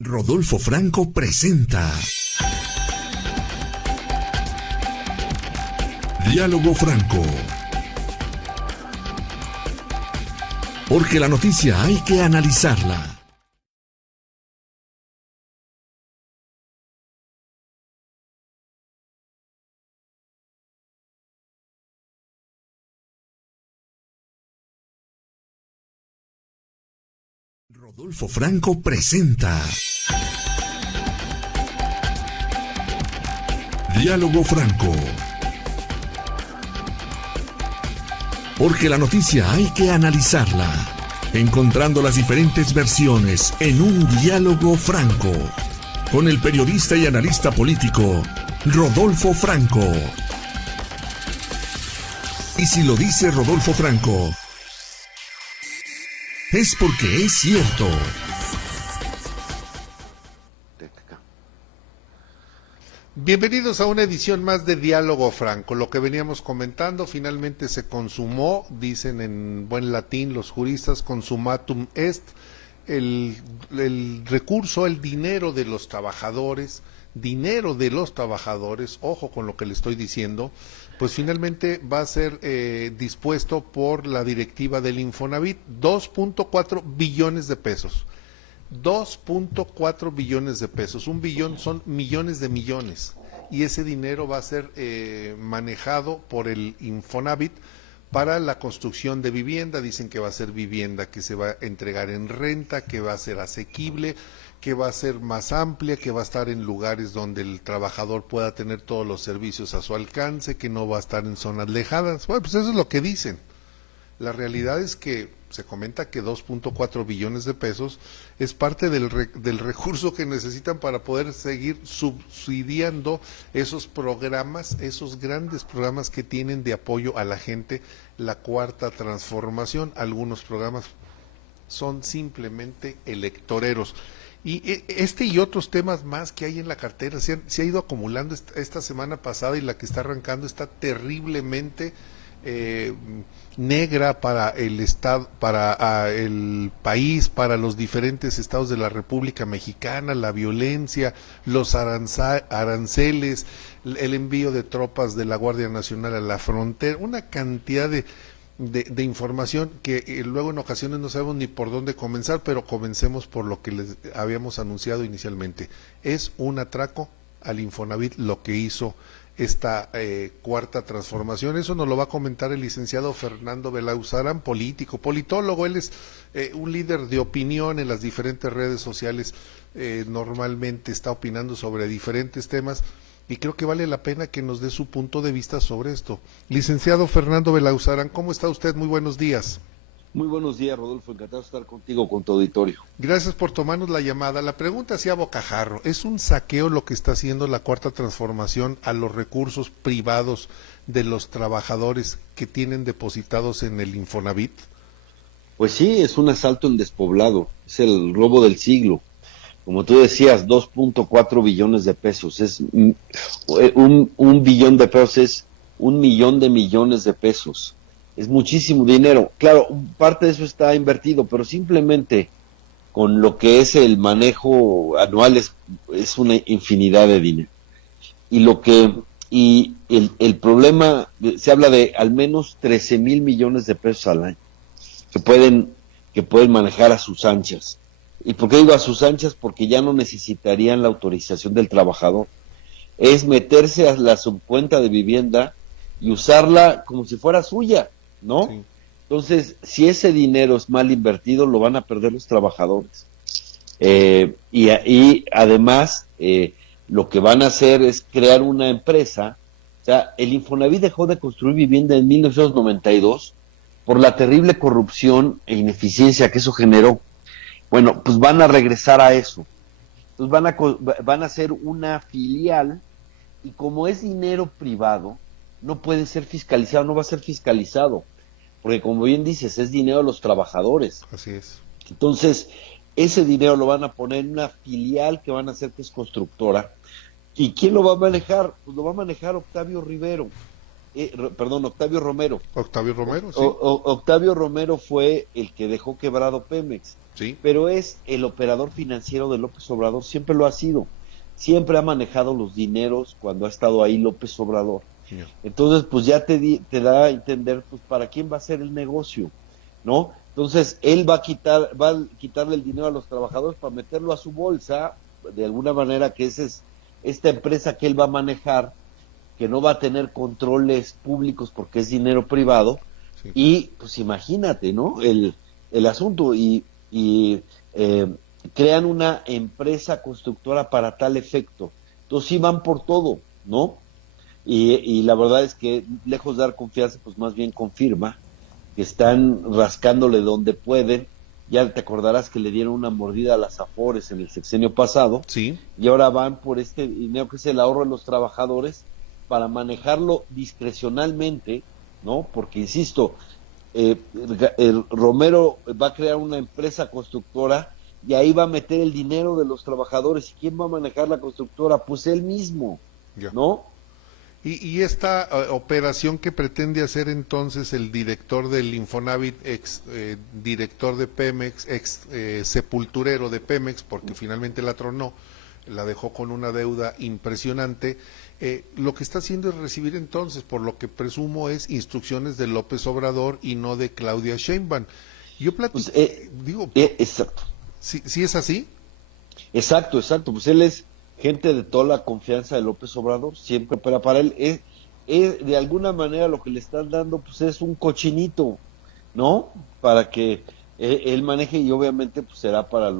Rodolfo Franco presenta Diálogo Franco. Porque la noticia hay que analizarla. Rodolfo Franco presenta Diálogo Franco. Porque la noticia hay que analizarla, encontrando las diferentes versiones en un diálogo franco, con el periodista y analista político Rodolfo Franco. Y si lo dice Rodolfo Franco, es porque es cierto. Bienvenidos a una edición más de Diálogo Franco. Lo que veníamos comentando finalmente se consumó, dicen en buen latín los juristas, consumatum est, el recurso, el dinero de los trabajadores, ojo con lo que le estoy diciendo, pues finalmente va a ser dispuesto por la directiva del Infonavit, 2.4 billones de pesos. 2.4 billones de pesos, un billón son millones de millones, y ese dinero va a ser manejado por el Infonavit para la construcción de vivienda. Dicen que va a ser vivienda que se va a entregar en renta, que va a ser asequible, que va a ser más amplia, que va a estar en lugares donde el trabajador pueda tener todos los servicios a su alcance, que no va a estar en zonas lejanas. Bueno, pues eso es lo que dicen. La realidad es que se comenta que 2.4 billones de pesos es parte del recurso que necesitan para poder seguir subsidiando esos programas, esos grandes programas que tienen de apoyo a la gente, la cuarta transformación. Algunos programas son simplemente electoreros. Y este y otros temas más que hay en la cartera se ha ido acumulando esta semana pasada, y la que está arrancando está terriblemente negra para el estado, para el país, para los diferentes estados de la República Mexicana, la violencia, los aranceles, el envío de tropas de la Guardia Nacional a la frontera, una cantidad de información que luego en ocasiones no sabemos ni por dónde comenzar, pero comencemos por lo que les habíamos anunciado inicialmente. Es un atraco al Infonavit lo que hizo esta cuarta transformación. Eso nos lo va a comentar el licenciado Fernando Belauzarán, politólogo. Él es un líder de opinión en las diferentes redes sociales, normalmente está opinando sobre diferentes temas, y creo que vale la pena que nos dé su punto de vista sobre esto. Licenciado Fernando Belauzarán, ¿cómo está usted? Muy buenos días. Muy buenos días, Rodolfo, encantado de estar contigo, con tu auditorio. Gracias por tomarnos la llamada. La pregunta hacía bocajarro, ¿es un saqueo lo que está haciendo la cuarta transformación a los recursos privados de los trabajadores que tienen depositados en el Infonavit? Pues sí, es un asalto en despoblado, es el robo del siglo. Como tú decías, 2.4 billones de pesos, es un billón de pesos, es 1 millón de millones de pesos. Es muchísimo dinero. Claro, parte de eso está invertido, pero simplemente con lo que es el manejo anual es una infinidad de dinero. Y el problema, se habla de al menos 13,000 millones de pesos al año que pueden manejar a sus anchas. ¿Y por qué digo a sus anchas? Porque ya no necesitarían la autorización del trabajador. Es meterse a la subcuenta de vivienda y usarla como si fuera suya, ¿no? Sí. Entonces, si ese dinero es mal invertido, lo van a perder los trabajadores. Y además, lo que van a hacer es crear una empresa. O sea, el Infonavit dejó de construir vivienda en 1992 por la terrible corrupción e ineficiencia que eso generó. Bueno, pues van a regresar a eso. Entonces van a hacer una filial, y como es dinero privado, no puede ser fiscalizado, no va a ser fiscalizado, porque como bien dices, es dinero de los trabajadores. Así es. Entonces, ese dinero lo van a poner en una filial que van a hacer que es constructora. ¿Y quién lo va a manejar? Pues lo va a manejar Octavio Rivero. perdón, Octavio Romero. Octavio Romero, sí. Octavio Romero fue el que dejó quebrado Pemex, Sí. pero es el operador financiero de López Obrador, siempre lo ha sido, siempre ha manejado los dineros cuando ha estado ahí López Obrador. Señor. Entonces, pues ya te da a entender, pues, para quién va a ser el negocio, ¿no? Entonces, él va a quitarle el dinero a los trabajadores para meterlo a su bolsa, de alguna manera, que esa es esta empresa que él va a manejar, que no va a tener controles públicos porque es dinero privado, Sí. y pues imagínate, ¿no? El asunto, y crean una empresa constructora para tal efecto. Entonces sí van por todo, ¿no? Y la verdad es que, lejos de dar confianza, pues más bien confirma que están rascándole donde pueden. Ya te acordarás que le dieron una mordida a las Afores en el sexenio pasado, Sí. y ahora van por este dinero que es el ahorro de los trabajadores para manejarlo discrecionalmente, ¿no? Porque, insisto, el Romero va a crear una empresa constructora y ahí va a meter el dinero de los trabajadores. ¿Y quién va a manejar la constructora? Pues él mismo, Ya. ¿no? Y esta operación que pretende hacer entonces el director del Infonavit, ex director de Pemex, ex sepulturero de Pemex, porque finalmente la tronó, la dejó con una deuda impresionante, lo que está haciendo es recibir entonces, por lo que presumo, es instrucciones de López Obrador y no de Claudia Sheinbaum. Yo platico, Pues, digo, exacto. ¿sí es así? Exacto, exacto. Pues él es gente de toda la confianza de López Obrador, siempre, pero para él de alguna manera lo que le están dando, pues es un cochinito, ¿no? Para que él maneje, y obviamente pues será para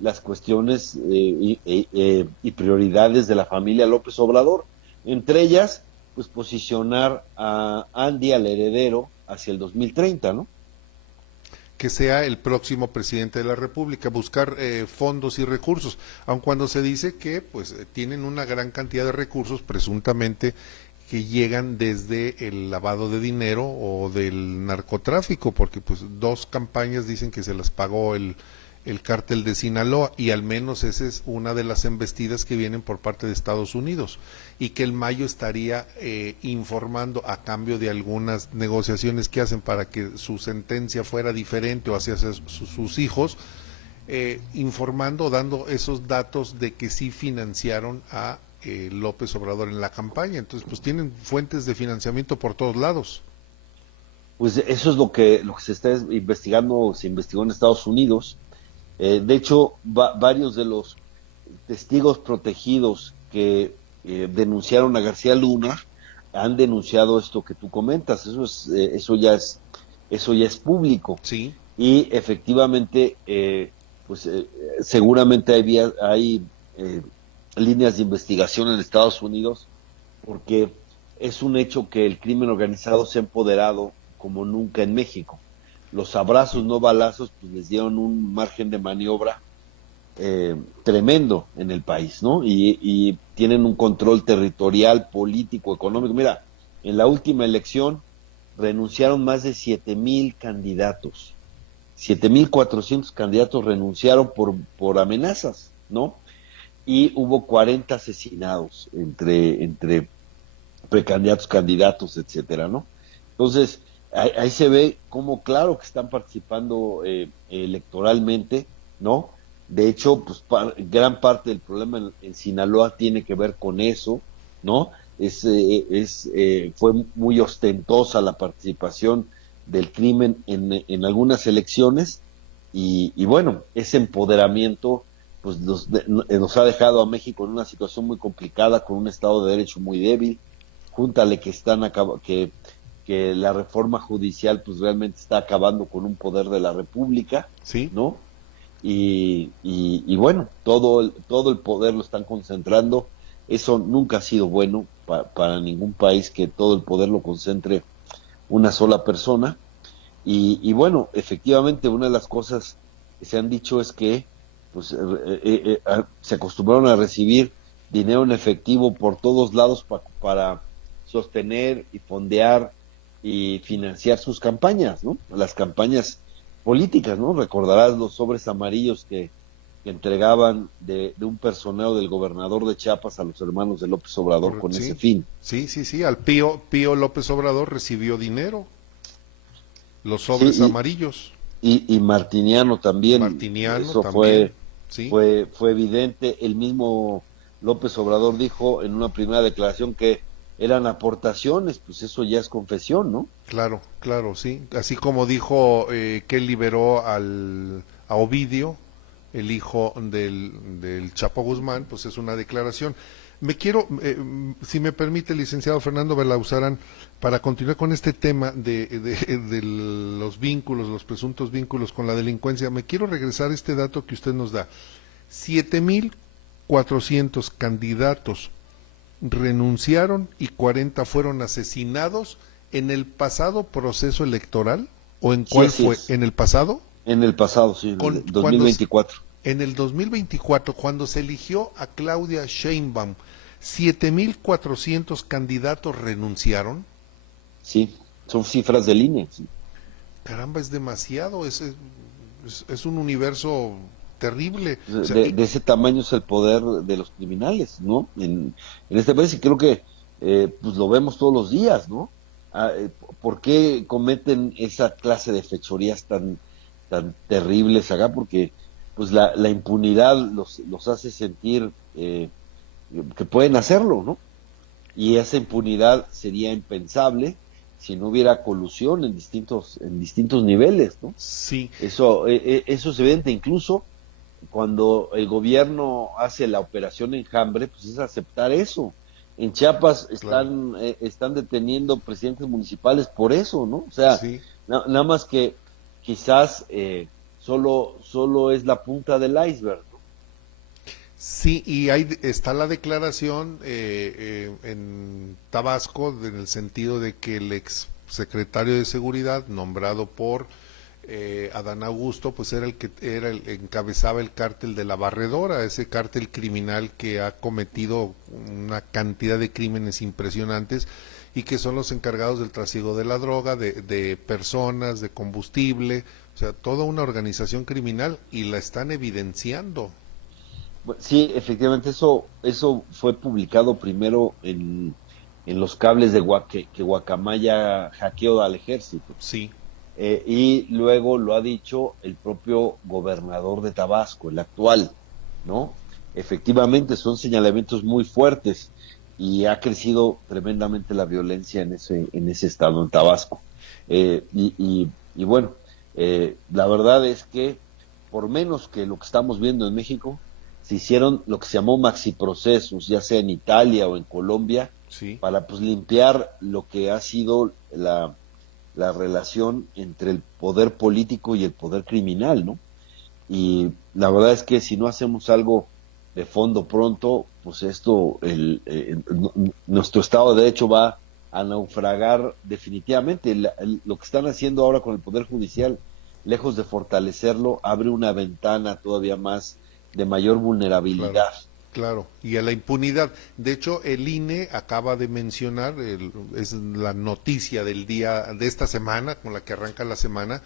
las cuestiones y prioridades de la familia López Obrador. Entre ellas, pues posicionar a Andy, al heredero, hacia el 2030, ¿no? Que sea el próximo presidente de la República, buscar fondos y recursos, aun cuando se dice que pues tienen una gran cantidad de recursos presuntamente que llegan desde el lavado de dinero o del narcotráfico, porque pues 2 campañas dicen que se las pagó el cártel de Sinaloa, y al menos esa es una de las embestidas que vienen por parte de Estados Unidos, y que el Mayo estaría informando a cambio de algunas negociaciones que hacen para que su sentencia fuera diferente o hacia sus hijos, informando, dando esos datos de que sí financiaron a López Obrador en la campaña. Entonces pues tienen fuentes de financiamiento por todos lados. Pues eso es lo que se está investigando, se investigó en Estados Unidos. De hecho, varios de los testigos protegidos que denunciaron a García Luna han denunciado esto que tú comentas. Eso ya es público. Sí. Y efectivamente, pues seguramente hay líneas de investigación en Estados Unidos, porque es un hecho que el crimen organizado se ha empoderado como nunca en México. Los abrazos, no balazos, pues les dieron un margen de maniobra tremendo en el país, ¿no? Y tienen un control territorial, político, económico. Mira, en la última elección renunciaron más de 7,000 candidatos. 7,400 candidatos renunciaron por amenazas, ¿no? Y hubo 40 asesinados entre precandidatos, candidatos, etcétera, ¿no? Entonces, ahí se ve cómo, claro, que están participando electoralmente, ¿no? De hecho, pues gran parte del problema en Sinaloa tiene que ver con eso, ¿no? Fue muy ostentosa la participación del crimen en algunas elecciones, y bueno, ese empoderamiento pues nos ha dejado a México en una situación muy complicada, con un Estado de Derecho muy débil. Júntale que la reforma judicial pues realmente está acabando con un poder de la República, Sí. ¿no? Y bueno, todo el poder lo están concentrando. Eso nunca ha sido bueno para ningún país, que todo el poder lo concentre una sola persona. Y bueno, efectivamente, una de las cosas que se han dicho es que pues se acostumbraron a recibir dinero en efectivo por todos lados para sostener y fondear y financiar sus campañas, ¿no? Las campañas políticas, ¿no? Recordarás los sobres amarillos que que entregaban de un personero del gobernador de Chiapas a los hermanos de López Obrador con Sí, ese fin. sí, al Pío López Obrador recibió dinero, los sobres Sí, amarillos, y Martiniano también, Martiniano eso también, sí, fue evidente. El mismo López Obrador dijo en una primera declaración que eran aportaciones, pues eso ya es confesión, ¿no? claro, sí, así como dijo que él liberó a Ovidio, el hijo del Chapo Guzmán, pues es una declaración. Me quiero, si me permite, licenciado Fernando Belauzarán, para continuar con este tema de los vínculos, los presuntos vínculos con la delincuencia, me quiero regresar a este dato que usted nos da. 7,400 candidatos renunciaron y 40 fueron asesinados en el pasado proceso electoral, ¿o en Sí, cuál así fue? es. ¿En el pasado? En el pasado, sí, en Con, el cuando 2024. en el 2024, cuando se eligió a Claudia Sheinbaum, 7,400 candidatos renunciaron. Sí, son cifras del INE. Sí. Caramba, es demasiado, es un universo terrible. O sea, De ese tamaño es el poder de los criminales, ¿no? En este país, y creo que pues lo vemos todos los días, ¿no? ¿Por qué cometen esa clase de fechorías tan terribles acá? Porque pues la impunidad los hace sentir que pueden hacerlo, ¿no? Y esa impunidad sería impensable si no hubiera colusión en distintos niveles, ¿no? sí, Eso es evidente, incluso cuando el gobierno hace la operación Enjambre, pues es aceptar eso. En Chiapas claro, están deteniendo presidentes municipales por eso, ¿no? O sea, sí. nada más que quizás solo es la punta del iceberg, ¿no? Sí, y ahí está la declaración en Tabasco, en el sentido de que el ex secretario de Seguridad, nombrado por Adán Augusto, pues era encabezaba el cártel de la Barredora, ese cártel criminal que ha cometido una cantidad de crímenes impresionantes y que son los encargados del trasiego de la droga, de personas, de combustible, o sea, toda una organización criminal y la están evidenciando. Sí, efectivamente, eso fue publicado primero en los cables que Guacamaya hackeó al ejército. Sí, Y luego lo ha dicho el propio gobernador de Tabasco, el actual, ¿no? Efectivamente, son señalamientos muy fuertes y ha crecido tremendamente la violencia en ese estado, en Tabasco. Y bueno, la verdad es que por menos que lo que estamos viendo en México, se hicieron lo que se llamó maxiprocesos, ya sea en Italia o en Colombia, sí. para pues limpiar lo que ha sido la relación entre el poder político y el poder criminal, ¿no? Y la verdad es que si no hacemos algo de fondo pronto, pues nuestro Estado de Derecho va a naufragar definitivamente. Lo que están haciendo ahora con el Poder Judicial, lejos de fortalecerlo, abre una ventana todavía más de mayor Claro, vulnerabilidad. claro. Y a la impunidad. De hecho, el INE acaba de mencionar, es la noticia del día, de esta semana, con la que arranca la semana,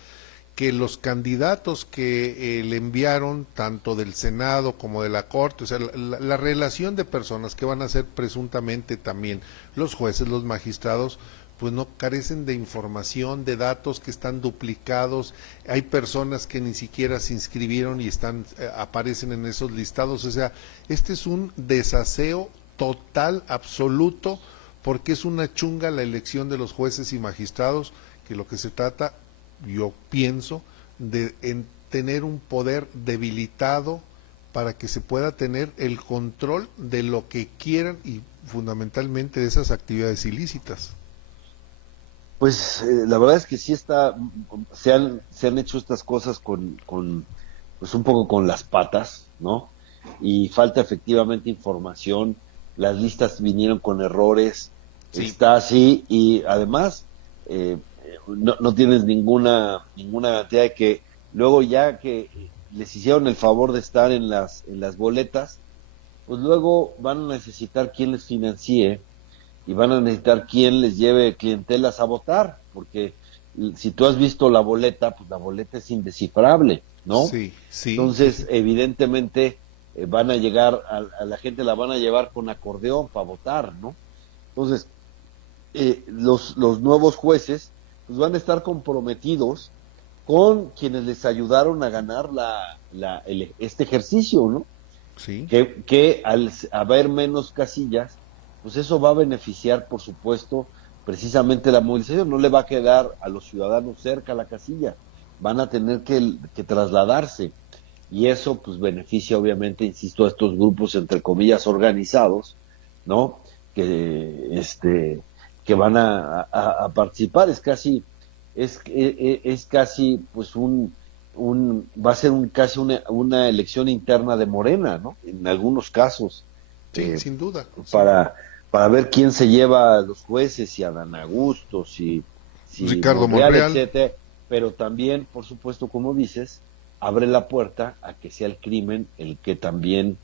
que los candidatos que le enviaron, tanto del Senado como de la Corte, o sea, la relación de personas que van a ser presuntamente también los jueces, los magistrados, pues no carecen de información, de datos que están duplicados, hay personas que ni siquiera se inscribieron y aparecen en esos listados, o sea, este es un desaseo total, absoluto, porque es una chunga la elección de los jueces y magistrados, que lo que se trata, yo pienso, en tener un poder debilitado para que se pueda tener el control de lo que quieran y fundamentalmente de esas actividades ilícitas. Pues la verdad es que sí se han hecho estas cosas pues un poco con las patas, ¿no? Y falta efectivamente información, las listas vinieron con errores, Sí, está así, y además no tienes ninguna garantía de que luego ya que les hicieron el favor de estar en las boletas, pues luego van a necesitar quien les financie y van a necesitar quien les lleve clientelas a votar, porque si tú has visto la boleta, pues la boleta es indescifrable, ¿no? Sí, sí. Entonces, evidentemente, van a llegar, a la gente la van a llevar con acordeón para votar, ¿no? Entonces, los nuevos jueces pues van a estar comprometidos con quienes les ayudaron a ganar este ejercicio, ¿no? Sí. Que al haber menos casillas, pues eso va a beneficiar, por supuesto, precisamente la movilización. No le va a quedar a los ciudadanos cerca la casilla, van a tener que trasladarse. Y eso pues beneficia obviamente, insisto, a estos grupos entre comillas organizados, ¿no? Que van a participar. Es casi pues va a ser casi una elección interna de Morena, ¿no? En algunos casos, Sí, sin duda. para para ver quién se lleva a los jueces, si Adán Augusto, si Ricardo Monreal, Monreal. etcétera, pero también, por supuesto, como dices, abre la puerta a que sea el crimen el que también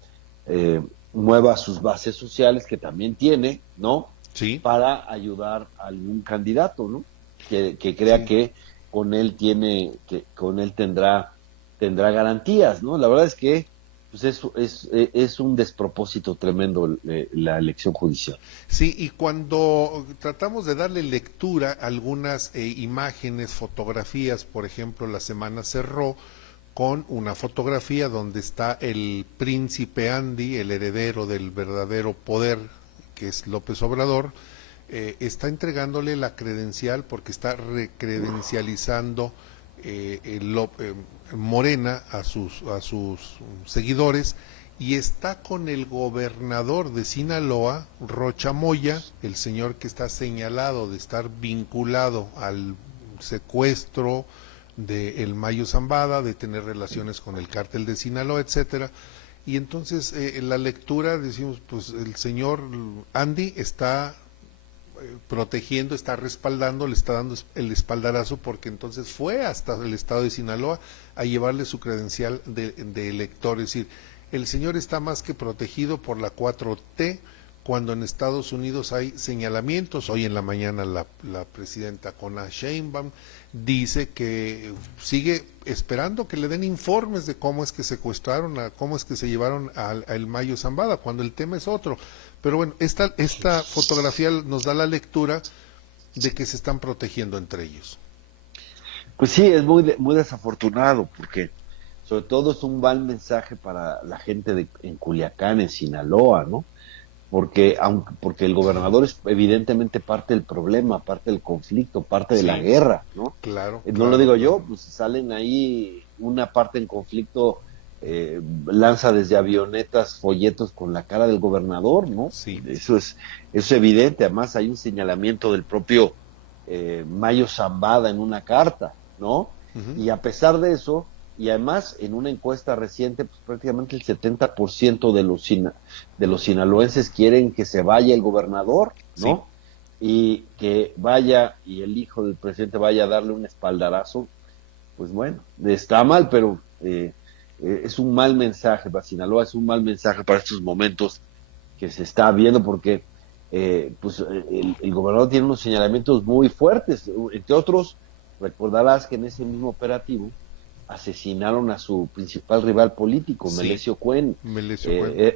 mueva sus bases sociales, que también tiene, ¿no? Sí. Para ayudar a algún candidato, ¿no? Que crea Sí. que con él tendrá garantías, ¿no? La verdad es que pues es un despropósito tremendo la elección judicial. Sí, y cuando tratamos de darle lectura a algunas imágenes, fotografías, por ejemplo, la semana cerró con una fotografía donde está el príncipe Andy, el heredero del verdadero poder, que es López Obrador, está entregándole la credencial porque está recredencializando Morena a sus seguidores, y está con el gobernador de Sinaloa, Rocha Moya, el señor que está señalado de estar vinculado al secuestro de el Mayo Zambada, de tener relaciones con el cártel de Sinaloa, etcétera. Y entonces en la lectura decimos, pues el señor Andy está protegiendo, está respaldando, le está dando el espaldarazo, porque entonces fue hasta el estado de Sinaloa a llevarle su credencial de elector. Es decir, el señor está más que protegido por la 4T, cuando en Estados Unidos hay señalamientos. Hoy en la mañana la presidenta Connie Sheinbaum dice que sigue esperando que le den informes de cómo es que secuestraron, cómo es que se llevaron al Mayo Zambada, cuando el tema es otro. Pero bueno, esta fotografía nos da la lectura de que se están protegiendo entre ellos. Pues sí, es muy desafortunado, porque sobre todo es un mal mensaje para la gente en Culiacán, en Sinaloa, ¿no? Porque el gobernador es evidentemente parte del problema, parte del conflicto, parte de la guerra, ¿no? Claro. No claro, lo digo claro. yo, pues salen ahí una parte en conflicto, lanza desde avionetas folletos con la cara del gobernador, ¿no? Sí. Eso es evidente. Además hay un señalamiento del propio Mayo Zambada en una carta, ¿no? Uh-huh. Y a pesar de eso, y además en una encuesta reciente, pues prácticamente el 70% de los sinaloenses quieren que se vaya el gobernador, ¿no? Sí. Y que vaya, y el hijo del presidente vaya a darle un espaldarazo. Pues bueno, está mal, pero es un mal mensaje para Sinaloa, es un mal mensaje para estos momentos que se está viendo, porque el gobernador tiene unos señalamientos muy fuertes. Entre otros, recordarás que en ese mismo operativo asesinaron a su principal rival político, sí. Melesio Cuen,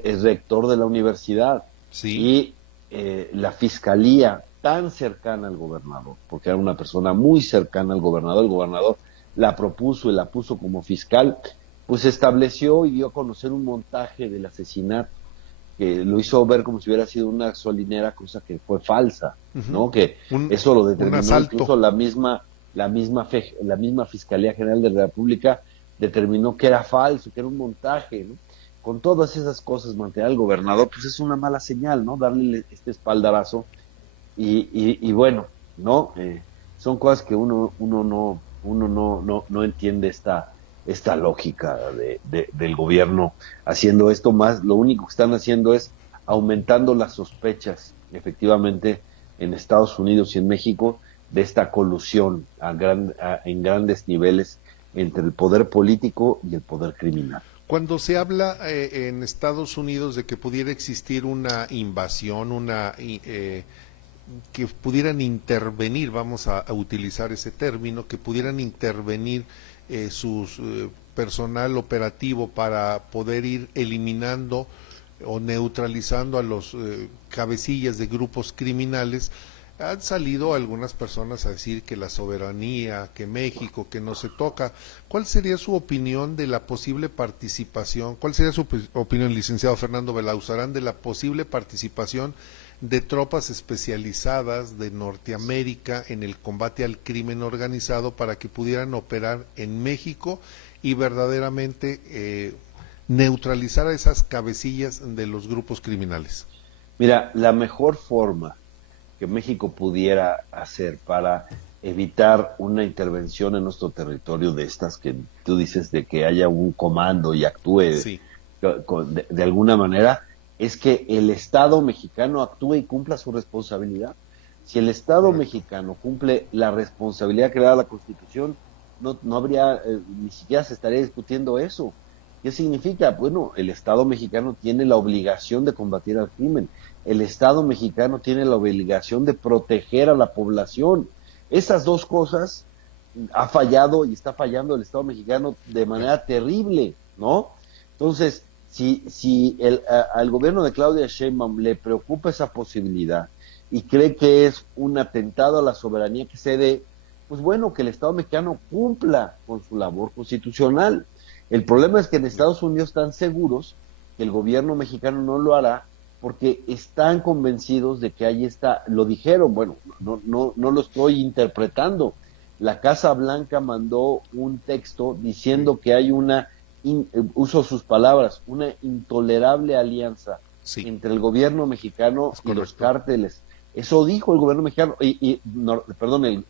es rector de la universidad, sí. Y la fiscalía tan cercana al gobernador, porque era una persona muy cercana al gobernador, el gobernador la propuso y la puso como fiscal, pues estableció y dio a conocer un montaje del asesinato, que lo hizo ver como si hubiera sido una gasolinera, cosa que fue falsa, uh-huh. ¿No? Que eso lo determinó incluso la misma Fiscalía General de la República, determinó que era falso, que era un montaje, ¿no? Con todas esas cosas, mantener al gobernador, pues es una mala señal, ¿no? Darle este espaldarazo y bueno, ¿no? Son cosas que uno no entiende esta lógica del gobierno haciendo esto. Más lo único que están haciendo es aumentando las sospechas, efectivamente, en Estados Unidos y en México, de esta colusión en grandes niveles entre el poder político y el poder criminal. Cuando se habla en Estados Unidos de que pudiera existir una invasión, que pudieran intervenir, vamos a utilizar ese término, que pudieran intervenir sus personal operativo para poder ir eliminando o neutralizando a los cabecillas de grupos criminales. Han salido algunas personas a decir que la soberanía, que México, que no se toca. ¿Cuál sería su opinión de la posible participación? ¿Cuál sería su opinión, licenciado Fernando Belauzarán, de la posible participación de tropas especializadas de Norteamérica en el combate al crimen organizado para que pudieran operar en México y verdaderamente neutralizar a esas cabecillas de los grupos criminales? Mira, la mejor forma que México pudiera hacer para evitar una intervención en nuestro territorio de estas que tú dices, de que haya un comando y actúe Sí. de alguna manera, es que el Estado mexicano actúe y cumpla su responsabilidad. Si el Estado mexicano cumple la responsabilidad que le da la Constitución, no habría, ni siquiera se estaría discutiendo eso. ¿Qué significa? Bueno, el Estado mexicano tiene la obligación de combatir al crimen. El Estado mexicano tiene la obligación de proteger a la población. Esas dos cosas ha fallado y está fallando el Estado mexicano de manera terrible, ¿no? Entonces, si al gobierno de Claudia Sheinbaum le preocupa esa posibilidad y cree que es un atentado a la soberanía que se dé, pues bueno, que el Estado mexicano cumpla con su labor constitucional. El problema es que en Estados Unidos están seguros que el gobierno mexicano no lo hará porque están convencidos de que ahí está, lo dijeron, bueno, no lo estoy interpretando. La Casa Blanca mandó un texto diciendo que hay uso sus palabras, una intolerable alianza entre el gobierno mexicano y los cárteles. Eso dijo el gobierno mexicano,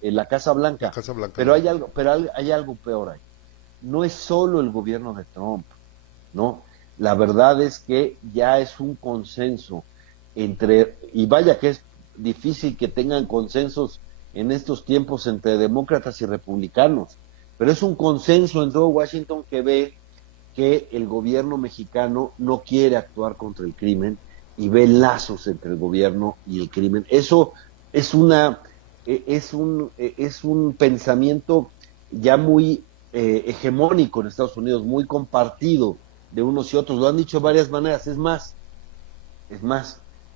la Casa Blanca. La Casa Blanca. Pero hay algo peor ahí. No es solo el gobierno de Trump, ¿no? La verdad es que ya es un consenso y vaya que es difícil que tengan consensos en estos tiempos entre demócratas y republicanos, pero es un consenso en todo Washington que ve que el gobierno mexicano no quiere actuar contra el crimen y ve lazos entre el gobierno y el crimen. Eso es un pensamiento ya muy hegemónico en Estados Unidos, muy compartido de unos y otros. Lo han dicho de varias maneras. Es más,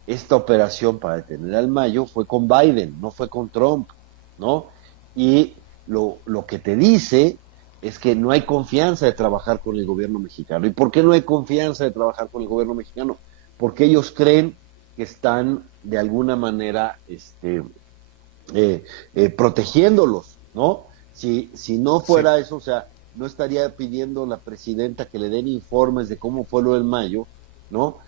esta operación para detener al Mayo fue con Biden, no fue con Trump, ¿no? Y lo que te dice es que no hay confianza de trabajar con el gobierno mexicano. ¿Y por qué no hay confianza de trabajar con el gobierno mexicano? Porque ellos creen que están de alguna manera protegiéndolos, ¿no? Si no fuera eso, o sea, no estaría pidiendo la presidenta que le den informes de cómo fue lo del Mayo, ¿no?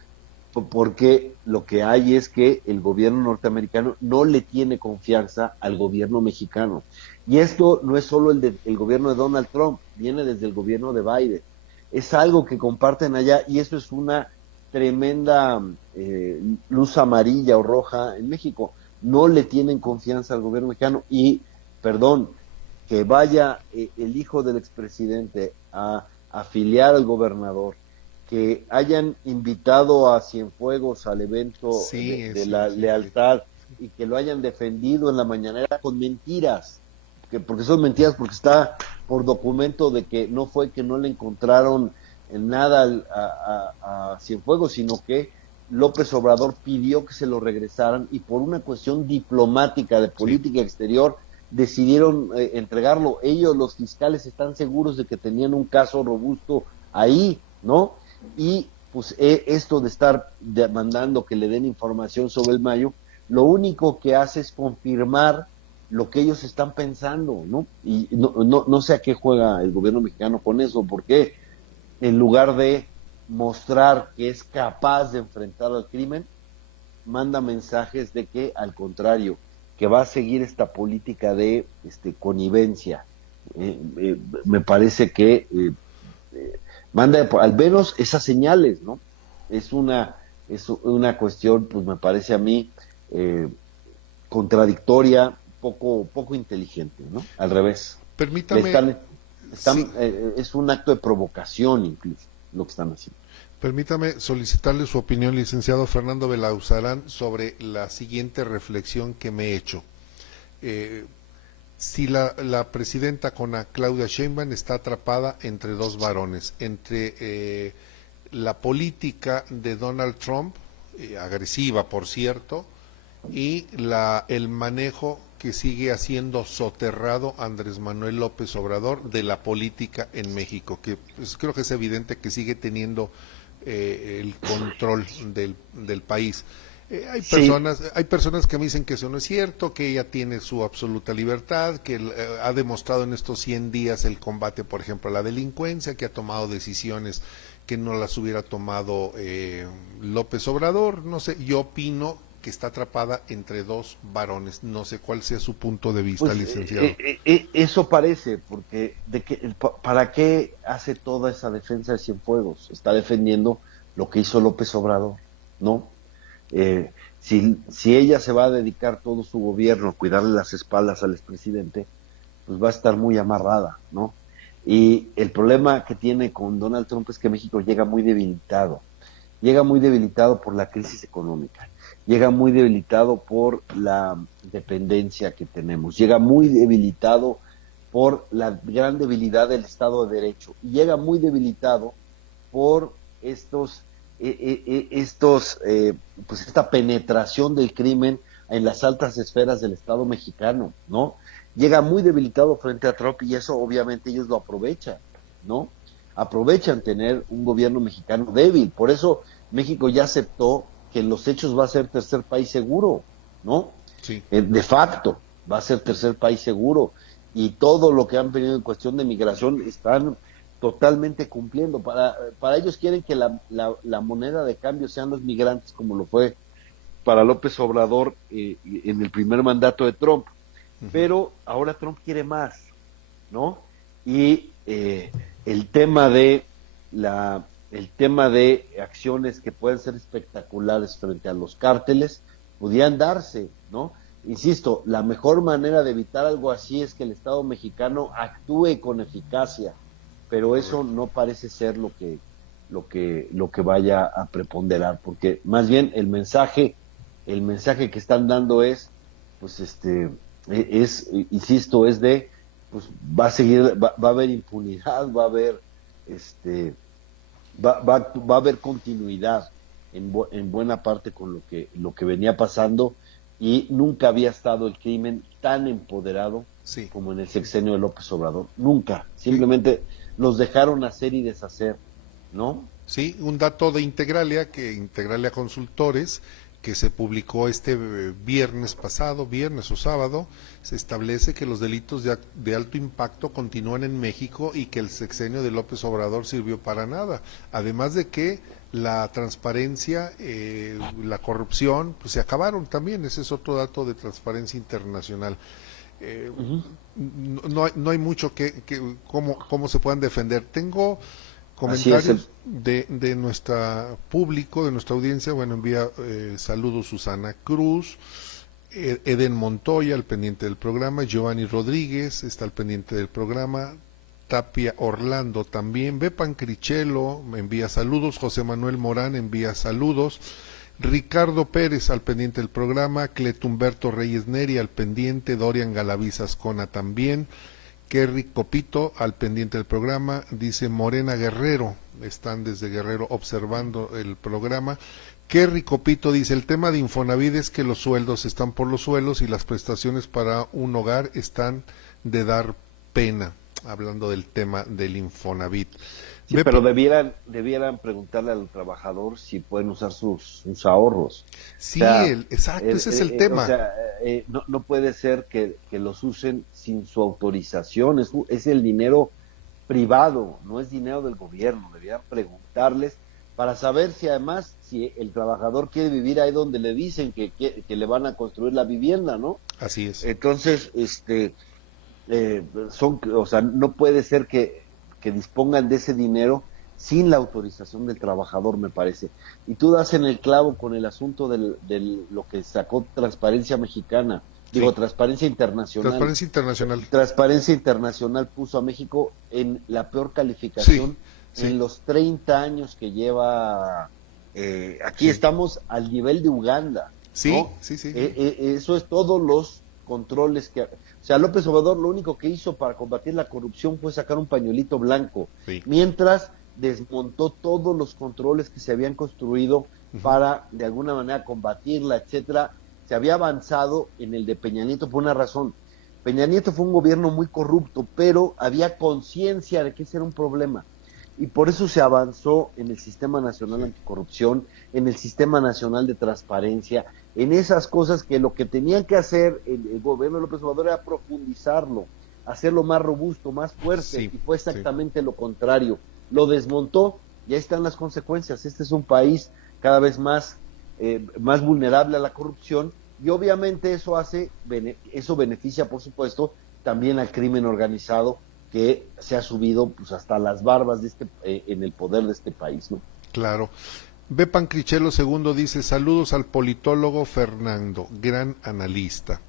Porque lo que hay es que el gobierno norteamericano no le tiene confianza al gobierno mexicano. Y esto no es solo el gobierno de Donald Trump, viene desde el gobierno de Biden. Es algo que comparten allá y eso es una tremenda luz amarilla o roja en México. No le tienen confianza al gobierno mexicano y, perdón, que vaya el hijo del expresidente a afiliar al gobernador, que hayan invitado a Cienfuegos al evento de la lealtad y que lo hayan defendido en la mañanera con mentiras, porque son mentiras, porque está por documento de que no fue que no le encontraron nada a Cienfuegos, sino que López Obrador pidió que se lo regresaran y por una cuestión diplomática de política exterior decidieron entregarlo. Ellos, los fiscales, están seguros de que tenían un caso robusto ahí, ¿no? Y pues esto de estar demandando que le den información sobre el Mayo, lo único que hace es confirmar lo que ellos están pensando, ¿no? Y no sé a qué juega el gobierno mexicano con eso, porque en lugar de mostrar que es capaz de enfrentar al crimen, manda mensajes de que, al contrario, que va a seguir esta política de connivencia. Me parece que manda al menos esas señales, ¿no? Es una cuestión, pues me parece a mí, contradictoria, poco inteligente, ¿no? Al revés. Permítame. Es un acto de provocación incluso lo que están haciendo. Permítame solicitarle su opinión, licenciado Fernando Belauzarán, sobre la siguiente reflexión que me he hecho. Si la presidenta Claudia Sheinbaum está atrapada entre dos varones, entre la política de Donald Trump, agresiva por cierto, y el manejo que sigue haciendo soterrado Andrés Manuel López Obrador de la política en México, que pues, creo que es evidente que sigue teniendo el control del país. Hay personas que me dicen que eso no es cierto, que ella tiene su absoluta libertad, que ha demostrado en estos 100 días el combate, por ejemplo, a la delincuencia, que ha tomado decisiones que no las hubiera tomado López Obrador. No sé, yo opino que está atrapada entre dos varones. No sé cuál sea su punto de vista, licenciado. Eso parece, porque ¿para qué hace toda esa defensa de Cienfuegos? Está defendiendo lo que hizo López Obrador, ¿no? Si ella se va a dedicar todo su gobierno a cuidarle las espaldas al expresidente, pues va a estar muy amarrada, ¿no? Y el problema que tiene con Donald Trump es que México llega muy debilitado por la crisis económica, llega muy debilitado por la dependencia que tenemos, llega muy debilitado por la gran debilidad del Estado de Derecho, y llega muy debilitado por pues esta penetración del crimen en las altas esferas del Estado mexicano, ¿no? Llega muy debilitado frente a Trump, y eso obviamente ellos lo aprovechan, ¿no? Aprovechan tener un gobierno mexicano débil. Por eso México ya aceptó que en los hechos va a ser tercer país seguro, ¿no? Sí. De facto va a ser tercer país seguro, y todo lo que han venido en cuestión de migración están totalmente cumpliendo. Para ellos quieren que la moneda de cambio sean los migrantes, como lo fue para López Obrador en el primer mandato de Trump. Pero ahora Trump quiere más, ¿no? Y el tema de acciones que pueden ser espectaculares frente a los cárteles podían darse, ¿no? Insisto, la mejor manera de evitar algo así es que el Estado mexicano actúe con eficacia, pero eso no parece ser lo que vaya a preponderar, porque más bien el mensaje que están dando es, pues insisto, es de, pues va a haber impunidad, va a haber va a haber continuidad en buena parte con lo que venía pasando, y nunca había estado el crimen tan empoderado como en el sexenio de López Obrador. Nunca. Simplemente los dejaron hacer y deshacer, ¿no? Sí, un dato de Integralia Consultores, que se publicó este viernes o sábado, se establece que los delitos de alto impacto continúan en México y que el sexenio de López Obrador sirvió para nada. Además de que la transparencia, la corrupción, pues se acabaron también. Ese es otro dato de Transparencia Internacional. No hay mucho cómo se puedan defender. Tengo comentarios de nuestro público, de nuestra audiencia. Bueno, envía saludos Susana Cruz, Eden Montoya, al pendiente del programa, Giovanni Rodríguez está al pendiente del programa, Tapia Orlando también, Bepan Crichelo me envía saludos, José Manuel Morán envía saludos, Ricardo Pérez al pendiente del programa, Cletumberto Reyes Neri al pendiente, Dorian Galaviz Ascona también, Kerry Copito al pendiente del programa, dice Morena Guerrero, están desde Guerrero observando el programa. Kerry Copito dice, el tema de Infonavit es que los sueldos están por los suelos y las prestaciones para un hogar están de dar pena, hablando del tema del Infonavit. Sí, pero debieran preguntarle al trabajador si pueden usar sus ahorros. Sí, exacto, ese es el tema. O sea, no puede ser que los usen sin su autorización, es el dinero privado, no es dinero del gobierno. Debieran preguntarles para saber si además, si el trabajador quiere vivir ahí donde le dicen que le van a construir la vivienda, ¿no? Así es. Entonces, no puede ser que dispongan de ese dinero sin la autorización del trabajador, me parece. Y tú das en el clavo con el asunto de lo que sacó Transparencia Mexicana, Transparencia Internacional. Transparencia Internacional. Transparencia Internacional puso a México en la peor calificación Sí. en los 30 años que lleva, aquí Sí. estamos al nivel de Uganda, Sí, ¿no? sí, sí. Eso es todos los controles que... O sea, López Obrador lo único que hizo para combatir la corrupción fue sacar un pañuelito blanco, Sí. mientras desmontó todos los controles que se habían construido para, de alguna manera, combatirla, etcétera. Se había avanzado en el de Peña Nieto por una razón. Peña Nieto fue un gobierno muy corrupto, pero había conciencia de que ese era un problema. Y por eso se avanzó en el Sistema Nacional Anticorrupción, en el Sistema Nacional de Transparencia, en esas cosas que lo que tenían que hacer el gobierno de López Obrador era profundizarlo, hacerlo más robusto, más fuerte, Sí, y fue exactamente lo contrario. Lo desmontó y ahí están las consecuencias. Este es un país cada vez más vulnerable a la corrupción, y obviamente eso beneficia, por supuesto, también al crimen organizado, que se ha subido pues hasta las barbas en el poder de este país, ¿no? Claro. Bepan Crichelo II dice: saludos al politólogo Fernando, gran analista.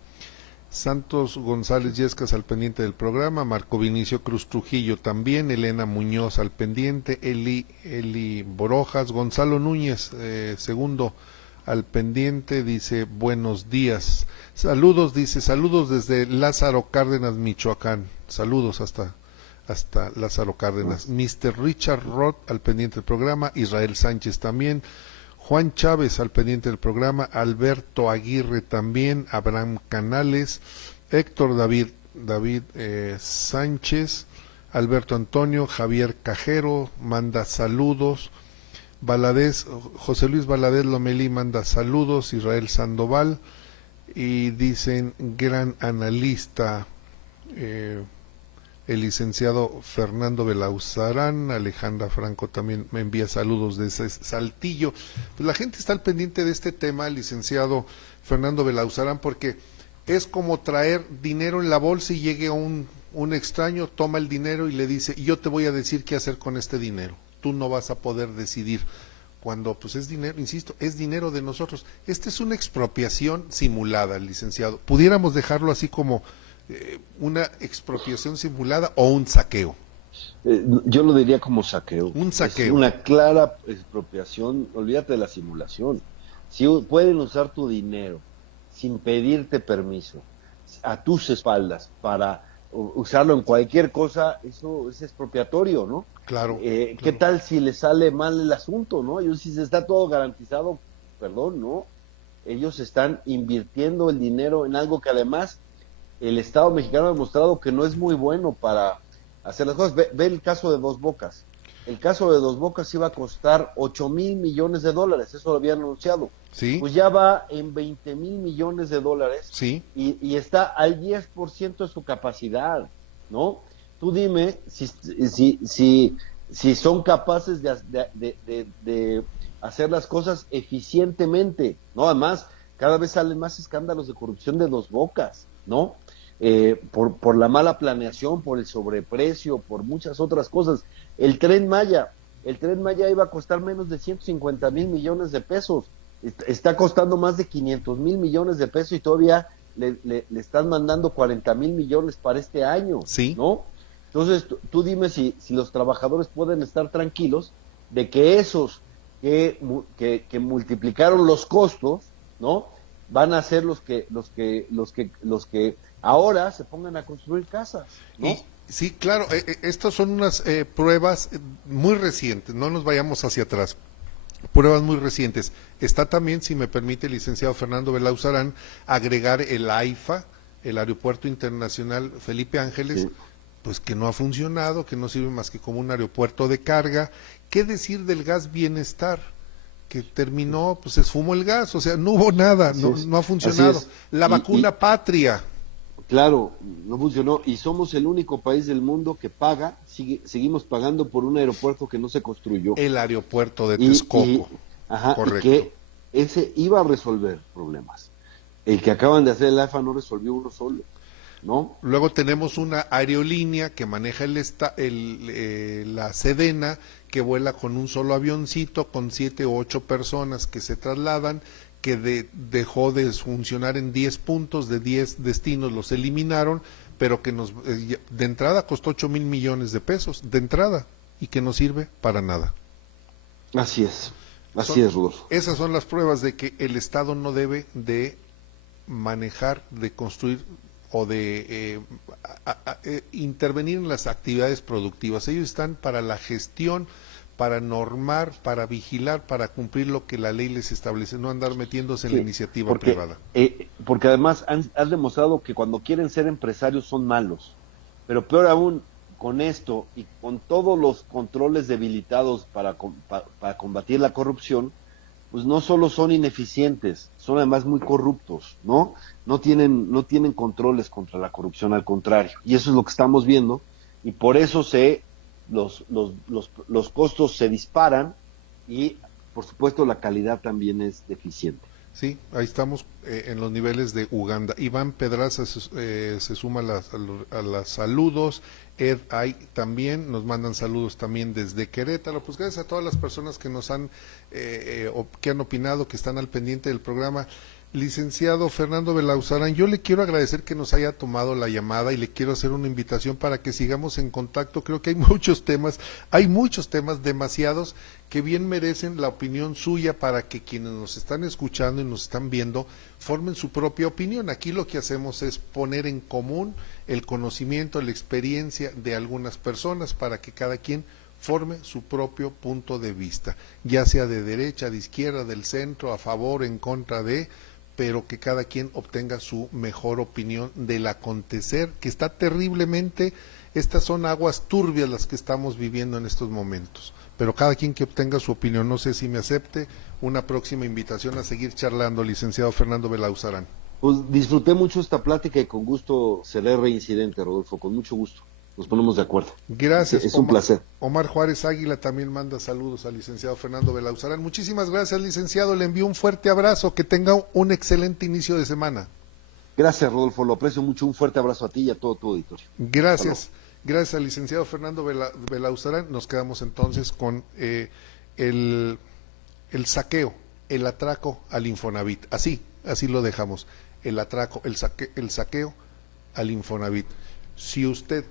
Santos González Yescas al pendiente del programa, Marco Vinicio Cruz Trujillo también, Elena Muñoz al pendiente, Eli Borojas, Gonzalo Núñez segundo al pendiente, dice buenos días, saludos, dice saludos desde Lázaro Cárdenas, Michoacán, saludos hasta Lázaro Cárdenas. Mr. Richard Roth al pendiente del programa, Israel Sánchez también, Juan Chávez al pendiente del programa, Alberto Aguirre también, Abraham Canales, Héctor David Sánchez, Alberto Antonio, Javier Cajero manda saludos, Valadez, José Luis Valadez Lomelí manda saludos, Israel Sandoval, y dicen gran analista, el licenciado Fernando Belauzarán, Alejandra Franco también me envía saludos desde Saltillo. Pues la gente está al pendiente de este tema, el licenciado Fernando Belauzarán, porque es como traer dinero en la bolsa y llegue un extraño, toma el dinero y le dice: yo te voy a decir qué hacer con este dinero, tú no vas a poder decidir. Cuando pues es dinero, insisto, es dinero de nosotros. Esta es una expropiación simulada, licenciado. Pudiéramos dejarlo así como una expropiación simulada o un saqueo. Yo lo diría como saqueo. Un saqueo. Es una clara expropiación, olvídate de la simulación. Si pueden usar tu dinero sin pedirte permiso, a tus espaldas, para usarlo en cualquier cosa, eso es expropiatorio, ¿no? Claro. ¿Qué tal si le sale mal el asunto, no? Ellos, si está todo garantizado, perdón, ¿no? Ellos están invirtiendo el dinero en algo que además el Estado mexicano ha demostrado que no es muy bueno para hacer las cosas. Ve el caso de Dos Bocas. El caso de Dos Bocas iba a costar 8,000 millones de dólares, eso lo habían anunciado. Sí. Pues ya va en 20,000 millones de dólares. Sí. Y está al 10% de su capacidad, ¿no? Tú dime si son capaces de hacer las cosas eficientemente, ¿no? Además, cada vez salen más escándalos de corrupción de Dos Bocas, ¿no? Por la mala planeación, por el sobreprecio, por muchas otras cosas. El Tren Maya iba a costar menos de 150,000 millones de pesos, está costando más de 500,000 millones de pesos y todavía le están mandando 40,000 millones para este año, sí, ¿no? Entonces tú dime si los trabajadores pueden estar tranquilos de que esos que multiplicaron los costos, ¿no? Van a ser los que ahora se pongan a construir casas, ¿no? Sí, claro, estas son unas pruebas muy recientes, no nos vayamos hacia atrás, pruebas muy recientes. Está también, si me permite, el licenciado Fernando Belauzarán, agregar el AIFA, el Aeropuerto Internacional Felipe Ángeles, sí, pues que no ha funcionado, que no sirve más que como un aeropuerto de carga. ¿Qué decir del gas Bienestar? Que terminó, pues se esfumó el gas, o sea, no hubo nada, no ha funcionado. La vacuna Patria. Claro, no funcionó, y somos el único país del mundo que paga, seguimos pagando por un aeropuerto que no se construyó. El aeropuerto de Texcoco. Correcto. Y que ese iba a resolver problemas. El que acaban de hacer el AIFA no resolvió uno solo, ¿no? Luego tenemos una aerolínea que maneja la Sedena, que vuela con un solo avioncito, con 7 u 8 personas que se trasladan, que dejó de funcionar en 10 puntos, de 10 destinos los eliminaron, pero que de entrada costó 8,000 millones de pesos, de entrada, y que no sirve para nada. Así es, Rodolfo. Esas son las pruebas de que el Estado no debe de manejar, de construir o de intervenir en las actividades productivas. Ellos están para la gestión, para normar, para vigilar, para cumplir lo que la ley les establece, no andar metiéndose en la iniciativa privada. Porque además han demostrado que cuando quieren ser empresarios son malos, pero peor aún, con esto y con todos los controles debilitados para combatir la corrupción, pues no solo son ineficientes, son además muy corruptos, ¿no? No tienen controles contra la corrupción, al contrario. Y eso es lo que estamos viendo, y por eso los costos se disparan y, por supuesto, la calidad también es deficiente. Sí, ahí estamos en los niveles de Uganda. Iván Pedraza se suma a los saludos. Ed Ay también nos mandan saludos también desde Querétaro. Pues gracias a todas las personas que nos han que han opinado, que están al pendiente del programa. Licenciado Fernando Belauzarán, yo le quiero agradecer que nos haya tomado la llamada y le quiero hacer una invitación para que sigamos en contacto. Creo que hay muchos temas, demasiados, que bien merecen la opinión suya para que quienes nos están escuchando y nos están viendo formen su propia opinión. Aquí lo que hacemos es poner en común el conocimiento, la experiencia de algunas personas para que cada quien forme su propio punto de vista, ya sea de derecha, de izquierda, del centro, a favor, en contra de, pero que cada quien obtenga su mejor opinión del acontecer, que está terriblemente, estas son aguas turbias las que estamos viviendo en estos momentos, pero cada quien que obtenga su opinión. No sé si me acepte una próxima invitación a seguir charlando, licenciado Fernando Belauzarán. Pues disfruté mucho esta plática y con gusto seré reincidente, Rodolfo, con mucho gusto. Nos ponemos de acuerdo. Gracias. Es un placer. Omar Juárez Águila también manda saludos al licenciado Fernando Belauzarán. Muchísimas gracias, licenciado. Le envío un fuerte abrazo. Que tenga un excelente inicio de semana. Gracias, Rodolfo. Lo aprecio mucho. Un fuerte abrazo a ti y a todo tu auditorio. Gracias. Gracias al licenciado Fernando Belauzarán. Nos quedamos entonces con el saqueo, el atraco al Infonavit. Así lo dejamos. El atraco, el saqueo al Infonavit. Si usted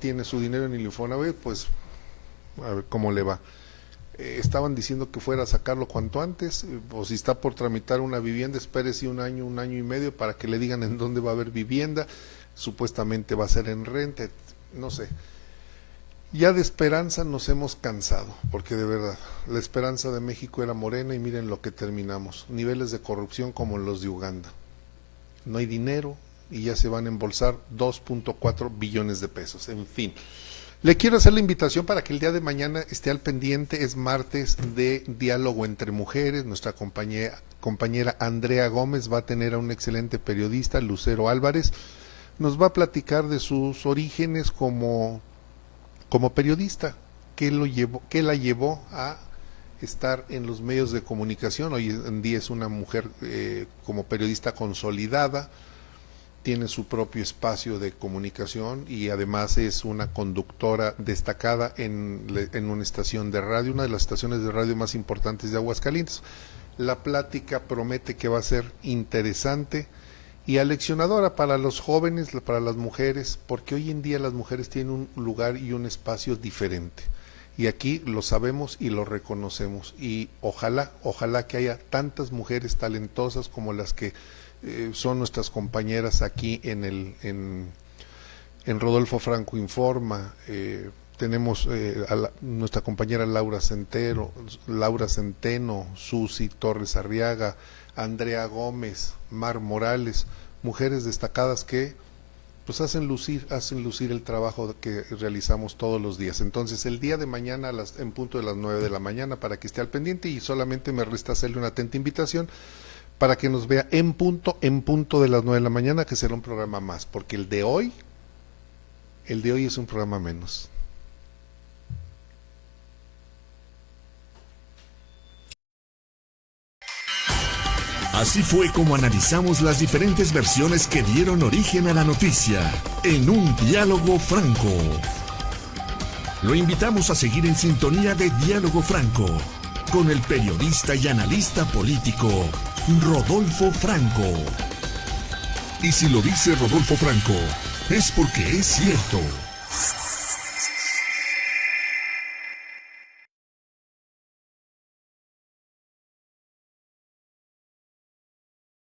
tiene su dinero en el Infonavit, pues a ver cómo le va. Estaban diciendo que fuera a sacarlo cuanto antes, o si está por tramitar una vivienda, espérese un año y medio para que le digan en dónde va a haber vivienda. Supuestamente va a ser en renta, no sé. Ya de esperanza nos hemos cansado, porque de verdad, la esperanza de México era morena y miren lo que terminamos. Niveles de corrupción como los de Uganda. No hay dinero y ya se van a embolsar 2.4 billones de pesos. En fin, le quiero hacer la invitación para que el día de mañana esté al pendiente. Es martes de diálogo entre mujeres. Nuestra compañera Andrea Gómez va a tener a un excelente periodista, Lucero Álvarez. Nos va a platicar de sus orígenes como periodista, qué la llevó a estar en los medios de comunicación. Hoy en día es una mujer como periodista consolidada, tiene su propio espacio de comunicación y además es una conductora destacada en una estación de radio, una de las estaciones de radio más importantes de Aguascalientes. La plática promete que va a ser interesante y aleccionadora para los jóvenes, para las mujeres, porque hoy en día las mujeres tienen un lugar y un espacio diferente. Y aquí lo sabemos y lo reconocemos. Y ojalá que haya tantas mujeres talentosas como las que son nuestras compañeras aquí en Rodolfo Franco Informa. Tenemos nuestra compañera Laura Centeno, Susi Torres Arriaga, Andrea Gómez, Mar Morales, mujeres destacadas que pues hacen lucir el trabajo que realizamos todos los días. Entonces el día de mañana en punto de las 9 de la mañana para que esté al pendiente, y solamente me resta hacerle una atenta invitación para que nos vea en punto de las 9 de la mañana, que será un programa más, porque el de hoy es un programa menos. Así fue como analizamos las diferentes versiones que dieron origen a la noticia, en un diálogo franco. Lo invitamos a seguir en sintonía de Diálogo Franco, con el periodista y analista político, Rodolfo Franco. Y si lo dice Rodolfo Franco, es porque es cierto.